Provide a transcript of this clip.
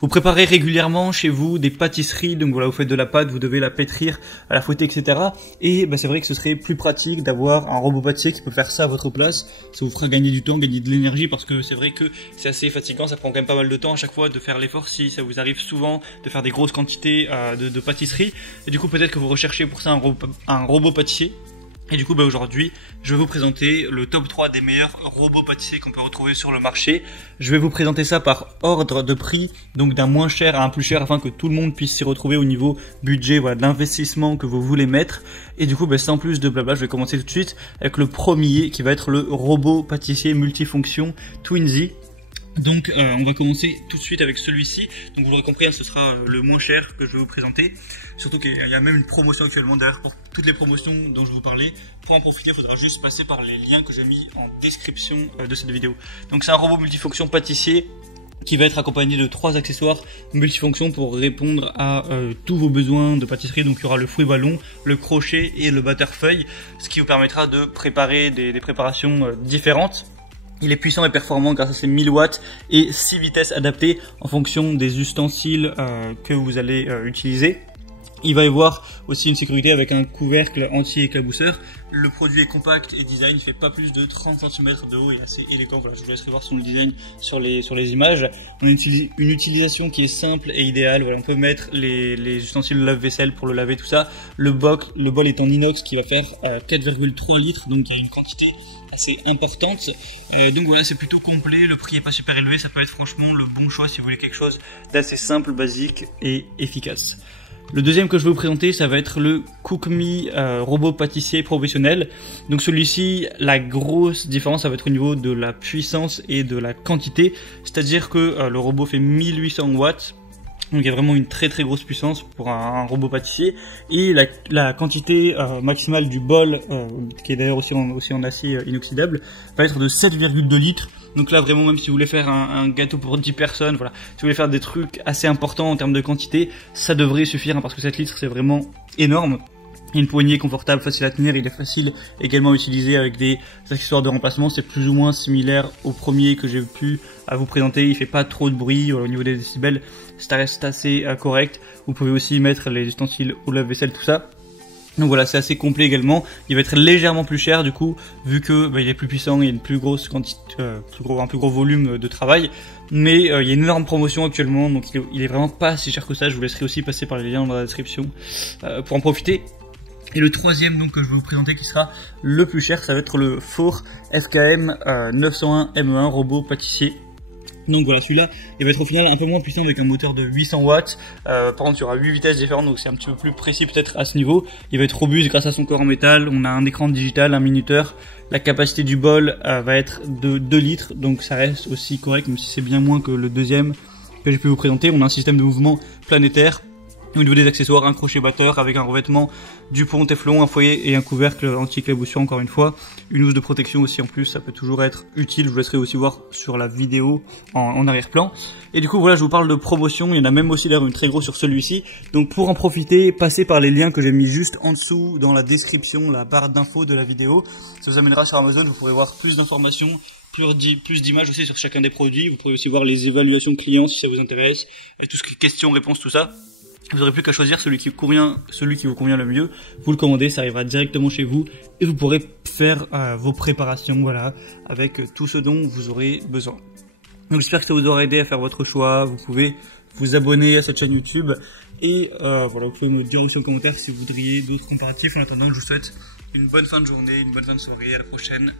Vous préparez régulièrement chez vous des pâtisseries, donc voilà, vous faites de la pâte, vous devez la pétrir, la fouetter, etc. Et c'est vrai que ce serait plus pratique d'avoir un robot pâtissier qui peut faire ça à votre place. Ça vous fera gagner du temps, gagner de l'énergie, parce que c'est vrai que c'est assez fatigant, ça prend quand même pas mal de temps à chaque fois de faire l'effort si ça vous arrive souvent de faire des grosses quantités de pâtisserie. Et du coup, peut-être que vous recherchez pour ça un robot pâtissier. Et du coup, aujourd'hui, je vais vous présenter le top 3 des meilleurs robots pâtissiers qu'on peut retrouver sur le marché. Je vais vous présenter ça par ordre de prix, donc d'un moins cher à un plus cher, afin que tout le monde puisse s'y retrouver au niveau budget, voilà, de l'investissement que vous voulez mettre. Et du coup, sans plus de blabla, je vais commencer tout de suite avec le premier qui va être le robot pâtissier multifonction Twinsy. Donc on va commencer tout de suite avec celui-ci. Donc vous l'aurez compris, ce sera le moins cher que je vais vous présenter. Surtout qu'il y a même une promotion actuellement. D'ailleurs, pour toutes les promotions dont je vous parlais, pour en profiter, il faudra juste passer par les liens que j'ai mis en description de cette vidéo. Donc c'est un robot multifonction pâtissier qui va être accompagné de 3 accessoires multifonctions pour répondre à tous vos besoins de pâtisserie. Donc il y aura le fouet ballon, le crochet et le batteur-feuille, ce qui vous permettra de préparer des préparations différentes. Il est puissant et performant grâce à ses 1000 watts et 6 vitesses adaptées en fonction des ustensiles que vous allez utiliser. Il va y avoir aussi une sécurité avec un couvercle anti-éclabousseur. Le produit est compact et design, il fait pas plus de 30 cm de haut et assez élégant. Voilà, je vous laisserai voir son design sur les images. On a une utilisation qui est simple et idéale. Voilà, on peut mettre les ustensiles de lave-vaisselle pour le laver, tout ça. Le bol est en inox qui va faire 4,3 litres, donc il y a une quantité assez importante. Donc voilà, c'est plutôt complet, le prix est pas super élevé, ça peut être franchement le bon choix si vous voulez quelque chose d'assez simple, basique et efficace. Le deuxième que je vais vous présenter, ça va être le CookMe robot pâtissier professionnel. Donc celui-ci, la grosse différence, ça va être au niveau de la puissance et de la quantité. C'est-à-dire que le robot fait 1800 watts. Donc il y a vraiment une très grosse puissance pour un robot pâtissier. Et la quantité maximale du bol, qui est d'ailleurs aussi en acier inoxydable, va être de 7,2 litres. Donc là vraiment, même si vous voulez faire un gâteau pour 10 personnes, voilà, si vous voulez faire des trucs assez importants en termes de quantité, ça devrait suffire, parce que 7 litres c'est vraiment énorme. Il y a une poignée confortable, facile à tenir, il est facile également à utiliser avec des accessoires de remplacement. C'est plus ou moins similaire au premier que j'ai pu vous présenter. Il fait pas trop de bruit, voilà, au niveau des décibels, ça reste assez correct. Vous pouvez aussi mettre les ustensiles au lave-vaisselle, tout ça. Donc voilà, c'est assez complet également. Il va être légèrement plus cher du coup, vu que il est plus puissant, il y a une plus grosse quantité, un plus gros volume de travail. Mais il y a une énorme promotion actuellement, donc il est vraiment pas si cher que ça. Je vous laisserai aussi passer par les liens dans la description pour en profiter. Et le troisième donc que je vais vous présenter, qui sera le plus cher, ça va être le Four FKM 901 ME1 robot pâtissier. Donc voilà, celui-là, il va être au final un peu moins puissant avec un moteur de 800 watts. Par contre, il y aura 8 vitesses différentes, donc c'est un petit peu plus précis peut-être à ce niveau. Il va être robuste grâce à son corps en métal. On a un écran digital, un minuteur. La capacité du bol va être de 2 litres, donc ça reste aussi correct, même si c'est bien moins que le deuxième que j'ai pu vous présenter. On a un système de mouvement planétaire. Au niveau des accessoires, un crochet batteur avec un revêtement Dupont Teflon, un foyer et un couvercle anti-éclaboussure encore une fois. Une housse de protection aussi en plus, ça peut toujours être utile. Je vous laisserai aussi voir sur la vidéo en arrière-plan. Et du coup voilà, je vous parle de promotion. Il y en a même aussi d'ailleurs une très grosse sur celui-ci. Donc pour en profiter, passez par les liens que j'ai mis juste en dessous dans la description, la barre d'infos de la vidéo. Ça vous amènera sur Amazon, vous pourrez voir plus d'informations, plus d'images aussi sur chacun des produits. Vous pourrez aussi voir les évaluations clients si ça vous intéresse, et tout ce qui est questions, réponses, tout ça. Vous n'aurez plus qu'à choisir celui qui vous convient le mieux. Vous le commandez, ça arrivera directement chez vous et vous pourrez faire vos préparations, voilà, avec tout ce dont vous aurez besoin. Donc j'espère que ça vous aura aidé à faire votre choix. Vous pouvez vous abonner à cette chaîne YouTube et voilà, vous pouvez me dire aussi en commentaire si vous voudriez d'autres comparatifs. En attendant, je vous souhaite une bonne fin de journée, une bonne fin de soirée. À la prochaine.